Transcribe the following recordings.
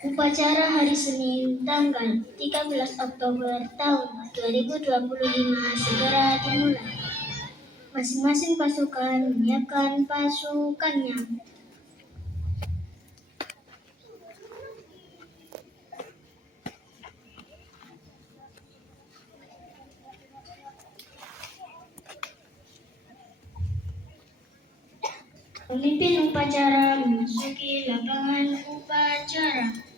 Upacara hari Senin tanggal 13 Oktober tahun 2025 segera dimulai. Masing-masing pasukan menyiapkan pasukannya. Pemimpin upacara memasuki lapangan upacara.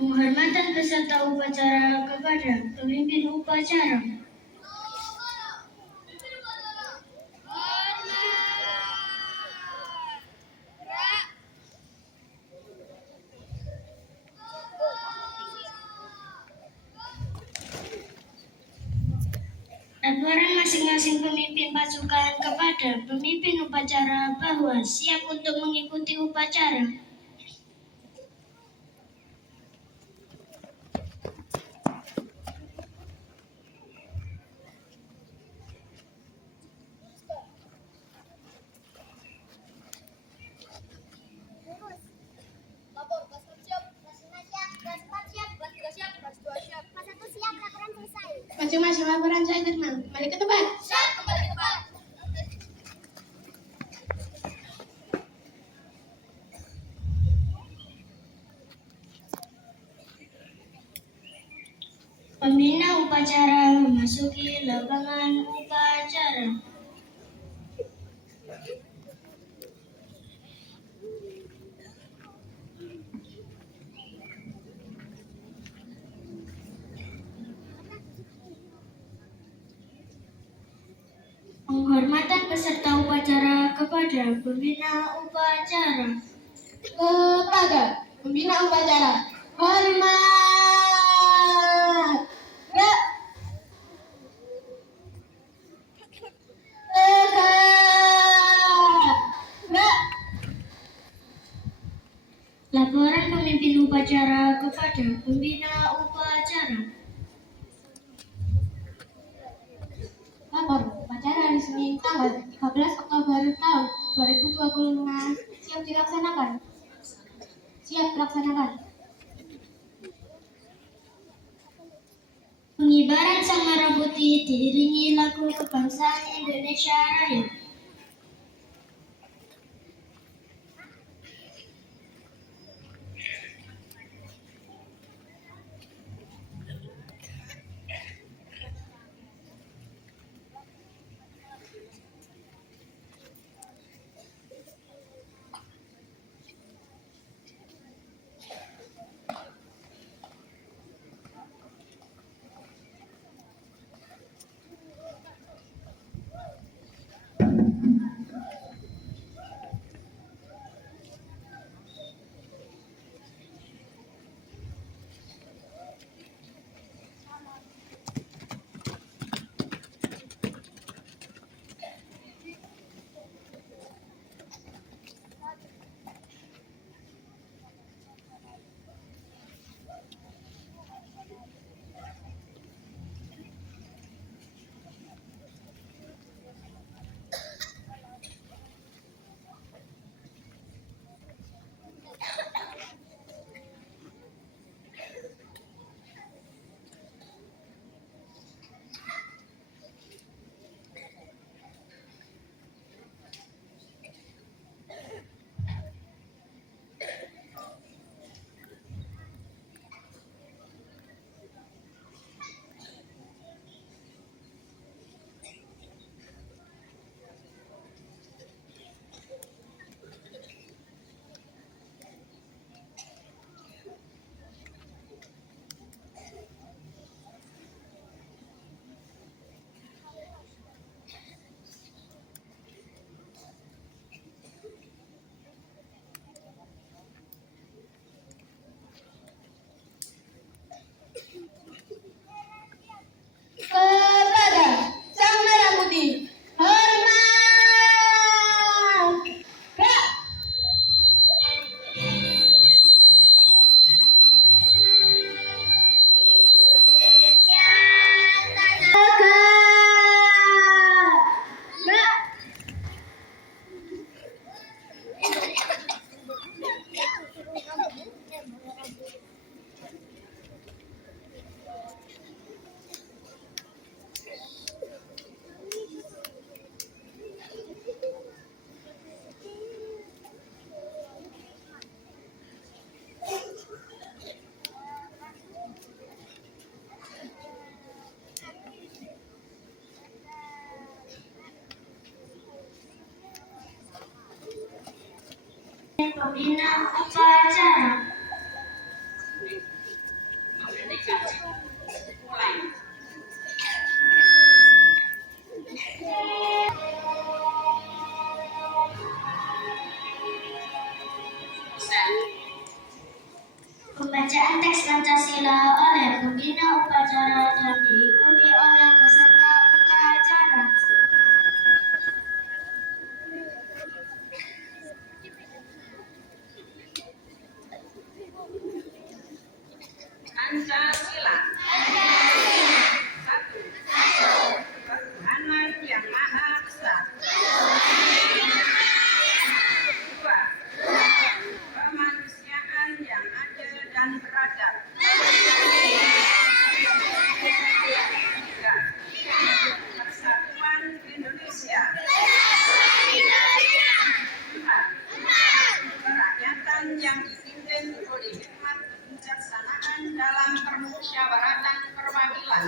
Penghormatan peserta upacara kepada pemimpin upacara. Laporan masing-masing pemimpin pasukan kepada pemimpin upacara bahwa siap untuk mengikuti upacara. Masing-masing laporan saya terima. Kembali ke tempat. Siap, kembali ke tempat. Pembina upacara memasuki lapangan upacara. Penghormatan peserta upacara kepada pembina upacara. Kepada pembina upacara. Hormat. Gerak. Tegak. Gerak. Laporan pemimpin upacara kepada pembina upacara. Lapor upacara hari Senin tanggal 13 Oktober tahun 2025 siap dilaksanakan. Siap dilaksanakan. Pengibaran sang merah putih diiringi lagu kebangsaan Indonesia Raya. pembina upacara. Pembacaan teks Pancasila oleh pembina upacara dan diikuti oleh peserta upacara. Pancasila. Satu. Ketuhanan yang Maha Esa. Dua. Kemanusiaan yang adil dan beradab. Tiga. Persatuan Indonesia. Empat. Kerakyatan yang dipimpin oleh hikmat kebijaksanaan dalam permusyawaratan perwakilan.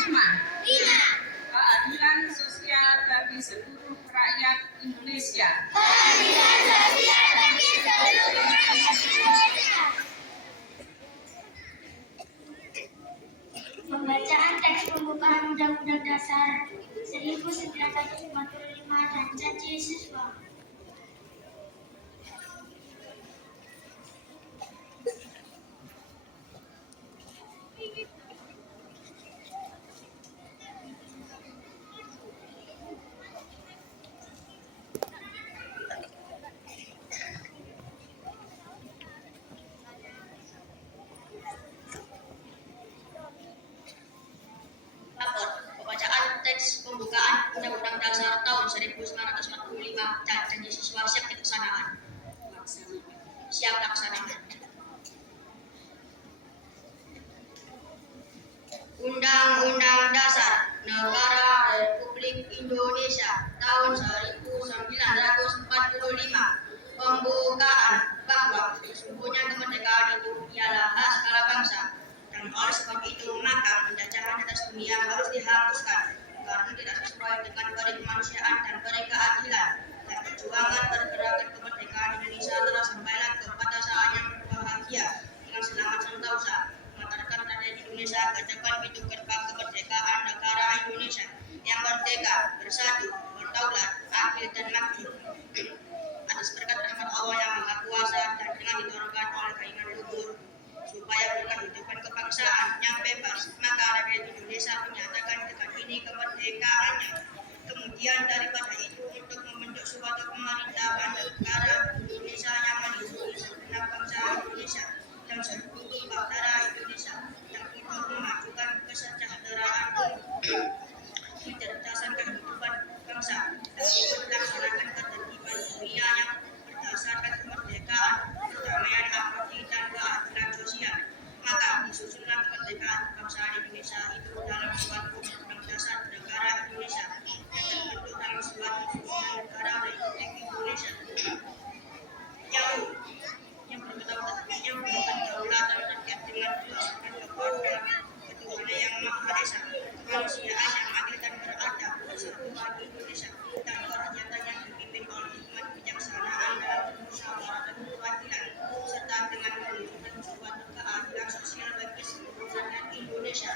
Lima. Keadilan sosial bagi seluruh rakyat Indonesia. Pembacaan teks pembukaan Undang-Undang Dasar 1945 dan janji siswa. Pembacaan teks pembukaan Undang-Undang Dasar tahun 1945 dan janji siswa siap dilaksanakan. Siap laksanakan. Undang-Undang Dasar Negara Republik Indonesia tahun 1945 pembukaan bahwa sesungguhnya kemerdekaan itu ialah hak segala bangsa. Dan oleh sebab itu maka penjajahan atas dunia harus dihapuskan karena tidak sesuai dengan peri kemanusiaan dan peri keadilan. Dan perjuangan pergerakan kemerdekaan Indonesia telah sampailah kepada saat yang berbahagia dengan selamat sentosa mengantarkan rakyat Indonesia ke depan pintu gerbang kemerdekaan negara Indonesia yang merdeka, bersatu, berdaulat, adil dan makmur. Atas berkat rahmat Allah yang Maha Kuasa dan dengan diturunkan oleh keinginan luhur supaya berkat kehidupan kebangsaan yang bebas, maka rakyat Indonesia menyatakan dengan ini kemerdekaannya. Kemudian daripada itu untuk membentuk suatu pemerintahan negara Indonesia yang melindungi segenap bangsa Indonesia dan seluruh saudara Indonesia yang untuk memajukan kesejahteraan kecerdasan kehidupan bangsa dan untuk melaksanakan ketertiban dunia yang berdasarkan kemerdekaan, perdamaian abadi dan keadilan sosial. Maka disusunlah kemerdekaan bangsa Indonesia itu dalam suatu undang-undang dasar negara Indonesia yang terbentuk dalam suatu undang negara Republik Indonesia yang berkedaulatan rakyat dengan berdasarkan kepada ketuhanan yang Maha Esa, kemanusiaan yang adil dan beradab, persatuan Indonesia dan kerakyatan yang dipimpin oleh hikmat kebijaksanaan dalam permusyawaratan perwakilan serta dengan mewujudkan suatu keadilan sosial bagi seluruh rakyat Indonesia.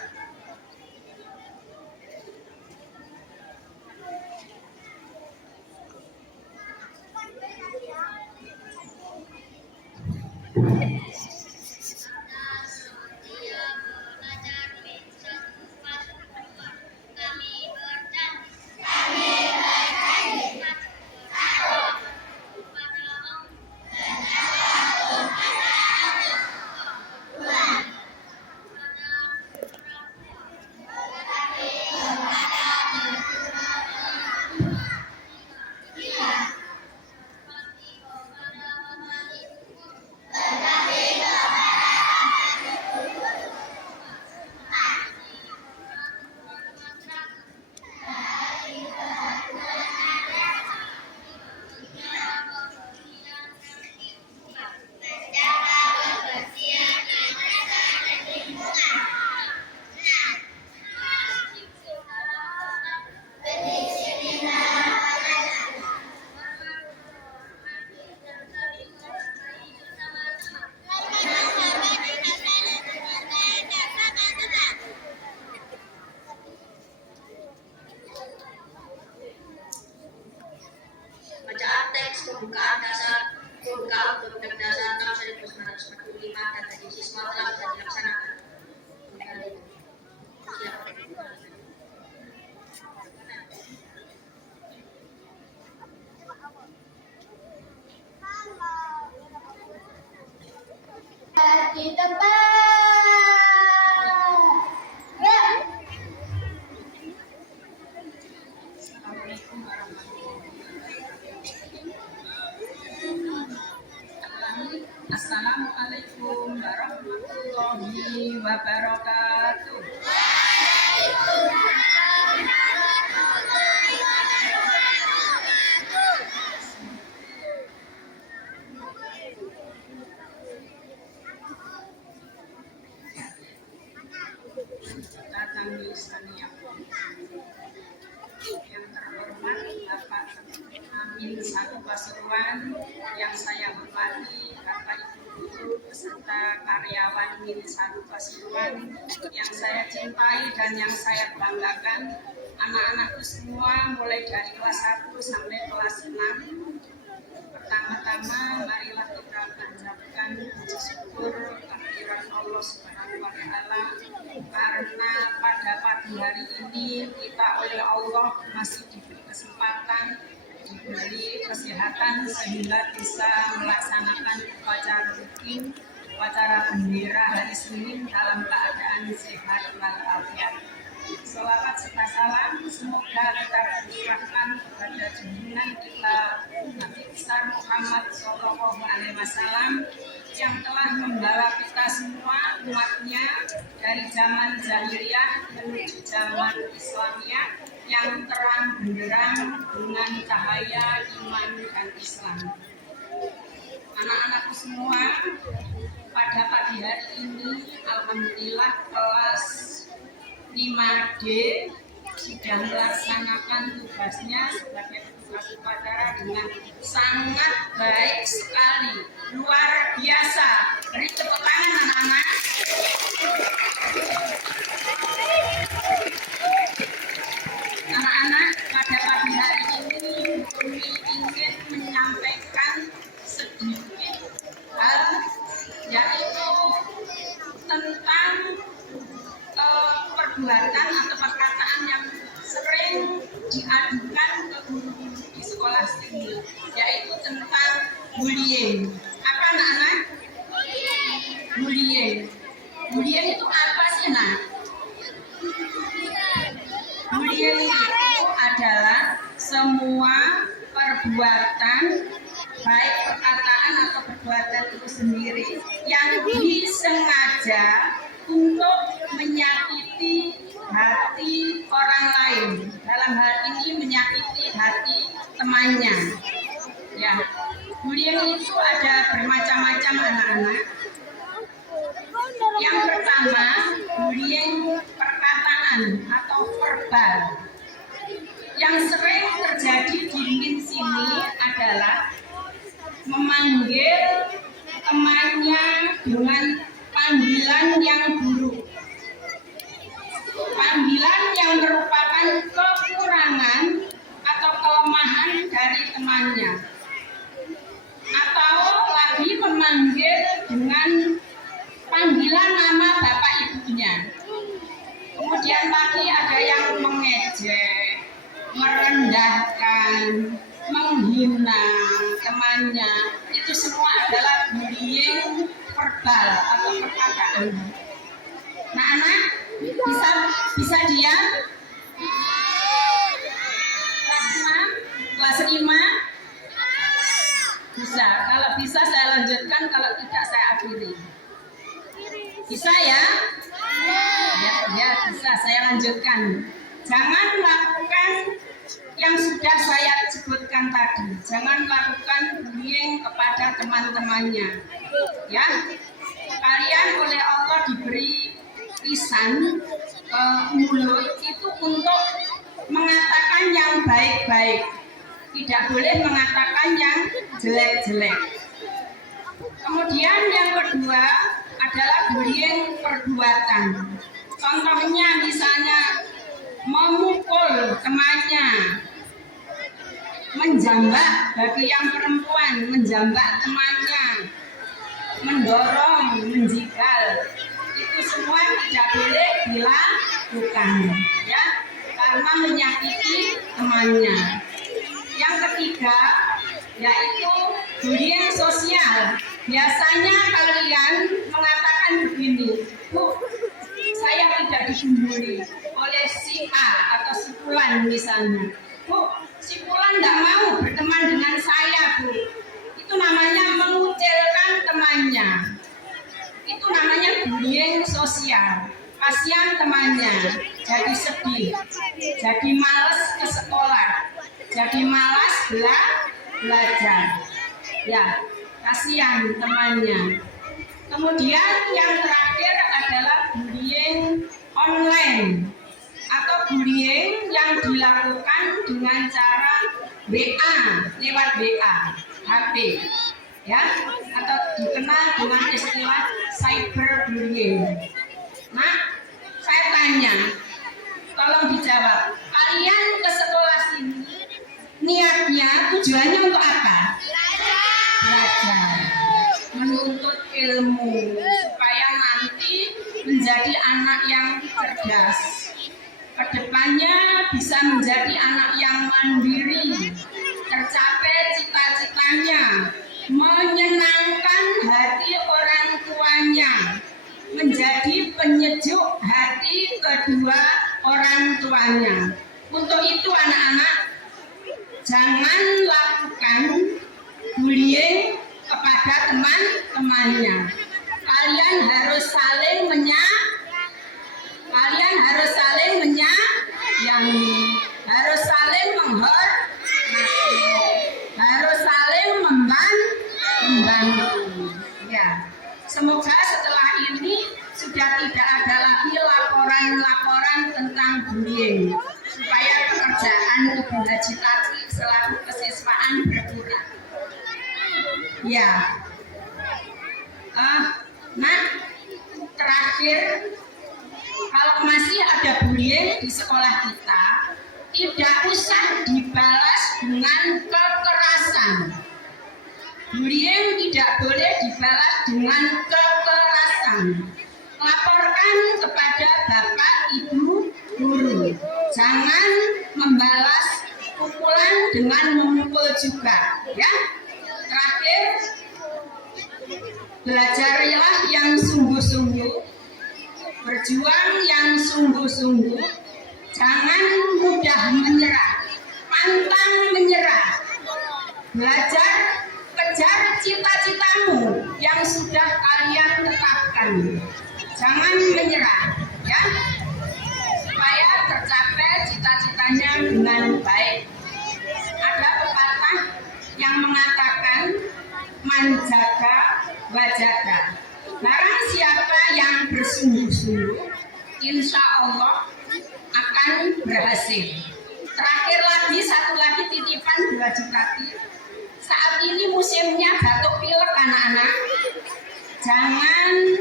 Kami berjanji di tempat. Gerak. Assalamualaikum warahmatullahi wabarakatuh. Assalamualaikum warahmatullahi wabarakatuh. Datang di Sania. Yang terhormat Bapak Amin Satu Pasuruan, yang saya hormati Bapak Ibu Guru beserta karyawan Min Satu Pasuruan, yang saya cintai dan yang saya banggakan, anak-anakku semua mulai dari kelas 1 sampai kelas 6. Pertama-tama marilah kita panjatkan puji syukur kehadirat Allah Subhanahu wa Ta'ala, karena pada pagi hari ini kita oleh Allah masih diberi kesempatan, diberi kesehatan sehingga bisa melaksanakan upacara rutin, upacara bendera hari Senin dalam keadaan sehat walafiat. Selawat serta salam semoga kita curahkan kepada junjungan kita Nabi besar Muhammad Shallallahu Alaihi Wasallam yang telah membawa kita semua umatnya dari zaman jahiliyah menuju zaman Islamiyah yang terang benderang dengan cahaya iman dan Islam. Anak-anakku semua, pada pagi hari ini alhamdulillah kelas 5D sudah melaksanakan tugasnya sebagai petugas upacara dengan sangat baik sekali, luar biasa. Beri tepuk tangan anak-anak. Anak-anak, pada pagi hari ini kami ingin menyampaikan sedikit hal, yaitu tentang perbuatan atau perkataan yang sering diadukan ke guru-guru di sekolah ini, yaitu tentang bullying. Apa anak-anak? Bullying. Bullying itu apa sih, nak? Bullying itu adalah semua perbuatan, baik perkataan atau perbuatan itu sendiri, yang disengaja untuk menyakiti hati orang lain. Dalam hal ini menyakiti hati temannya. Ya, bullying itu ada bermacam-macam anak-anak. Yang pertama, bullying perkataan atau verbal. Yang sering terjadi di Min sini adalah memanggil temannya dengan panggilan yang buruk, panggilan yang merupakan kekurangan atau kelemahan dari temannya, atau lagi memanggil dengan panggilan nama bapak ibunya. Kemudian lagi ada yang mengejek, merendahkan, menghina temannya. Itu semua adalah bullying verbal atau perkataan. Nah, anak bisa diam? Kelas 5? Bisa. Kalau bisa saya lanjutkan, kalau tidak saya akhiri. Bisa ya? Ya, bisa saya lanjutkan. Jangan lakukan yang sudah saya sebutkan tadi. Jangan lakukan bullying kepada teman-temannya. Ya, kalian oleh Allah diberi lisan, mulut itu untuk mengatakan yang baik-baik. Tidak boleh mengatakan yang jelek-jelek. Kemudian yang kedua adalah bullying perbuatan. Contohnya misalnya memukul temannya, menjambak bagi yang perempuan, menjambak temannya, mendorong, menjigal, itu semua tidak boleh dilakukan, ya, karena menyakiti temannya. Yang ketiga yaitu bullying sosial. Biasanya kalian mengatakan misalnya, Bu, si Fulan nggak mau berteman dengan saya, Bu. Itu namanya mengucilkan temannya. Itu namanya bullying sosial. Kasihan temannya, jadi sedih, jadi malas ke sekolah, jadi malas belajar. Ya, kasihan temannya. Kemudian yang terakhir adalah bullying online atau bullying yang dilakukan dengan cara WA, lewat WA, HP, ya, atau dikenal dengan istilah cyberbullying. Nah, saya tanya, tolong dijawab, kalian ke sekolah sini niatnya, tujuannya untuk apa? Belajar, menuntut ilmu supaya nanti menjadi anak yang cerdas, kedepannya bisa menjadi anak yang mandiri, tercapai cita-citanya, menyenangkan hati orang tuanya, menjadi penyejuk hati kedua orang tuanya. Untuk itu anak-anak, jangan lakukan bullying kepada teman-temannya. Kalian harus saling menyayangi, harus saling menghormati, harus saling membantu. Ya, semoga setelah ini sudah tidak ada lagi laporan-laporan tentang bullying, supaya pekerjaan Ibu Haji Tati selaku kesiswaan berkurang. Ya, nah, terakhir, kalau masih ada bullying di sekolah kita, tidak usah dibalas dengan kekerasan. Bullying tidak boleh dibalas dengan kekerasan. Laporkan kepada Bapak Ibu guru. Jangan membalas pukulan dengan memukul juga, ya. Terakhir, belajarlah yang sungguh-sungguh, berjuang yang sungguh-sungguh, jangan mudah menyerah, pantang menyerah. Belajar, kejar cita-citamu yang sudah kalian tetapkan. Jangan menyerah, ya, supaya tercapai cita-citanya dengan baik. Ada pepatah yang mengatakan manjaga wajaga. Barang siapa yang bersungguh-sungguh, insya Allah akan berhasil. Terakhir lagi, satu lagi titipan Bu Haji Tati. Saat ini musimnya batuk pilek anak-anak. Jangan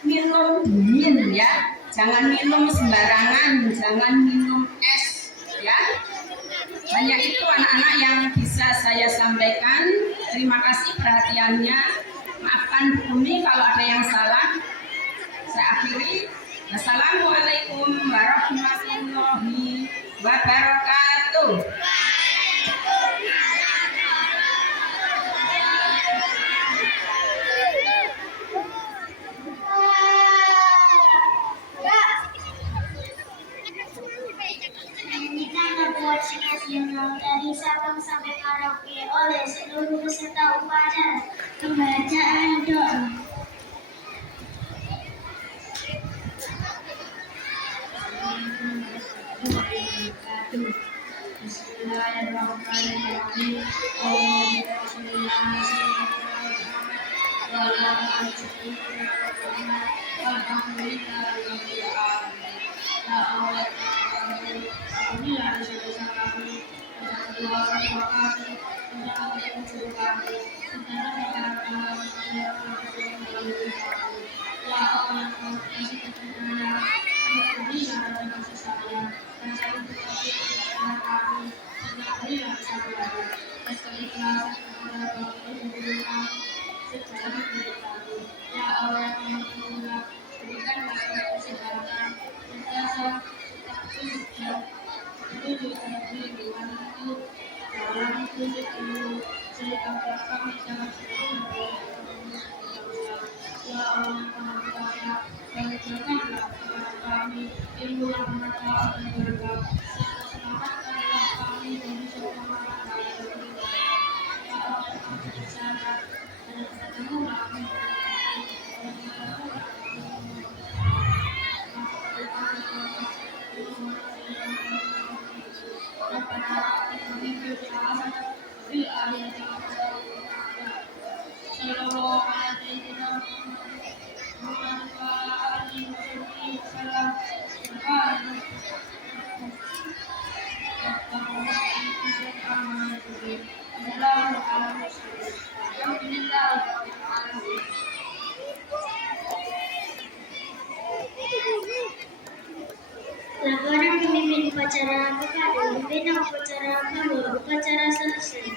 minum dingin, ya. Jangan minum sembarangan, jangan minum es, ya. Hanya itu anak-anak yang bisa saya sampaikan. Terima kasih perhatiannya. Maafkan Bu Umi kalau ada yang salah. Saya akhiri. Assalamualaikum warahmatullahi wabarakatuh. Nyanyikan lagu nasional dari Sabang sampai Merauke oleh seluruh peserta upacara pembacaan doa. Bismillahirrahmanirrahim. Ilmu yang bermanfaat dan berkah, serta selamatkan upacara kepada pembina upacara bahwa upacara selesai.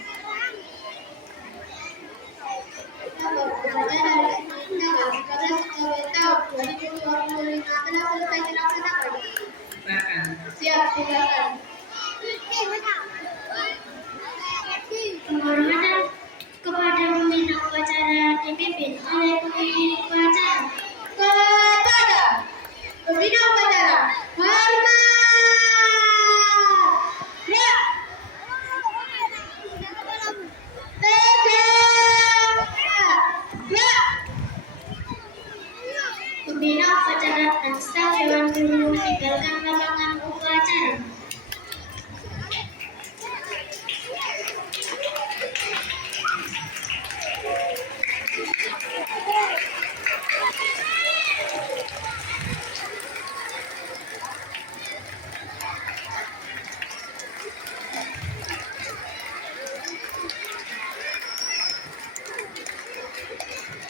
Upacara Tanggal 14 tahun 2025 telah selesai dilaksanakan. Bahkan Siap silakan. Penghormatan kepada pembina upacara dipimpin oleh pemimpin upacara. Kepada pembina upacara, hormat. Ya. Ya. Pembina upacara dan staf Dewan Guru meninggalkan lapangan upacara.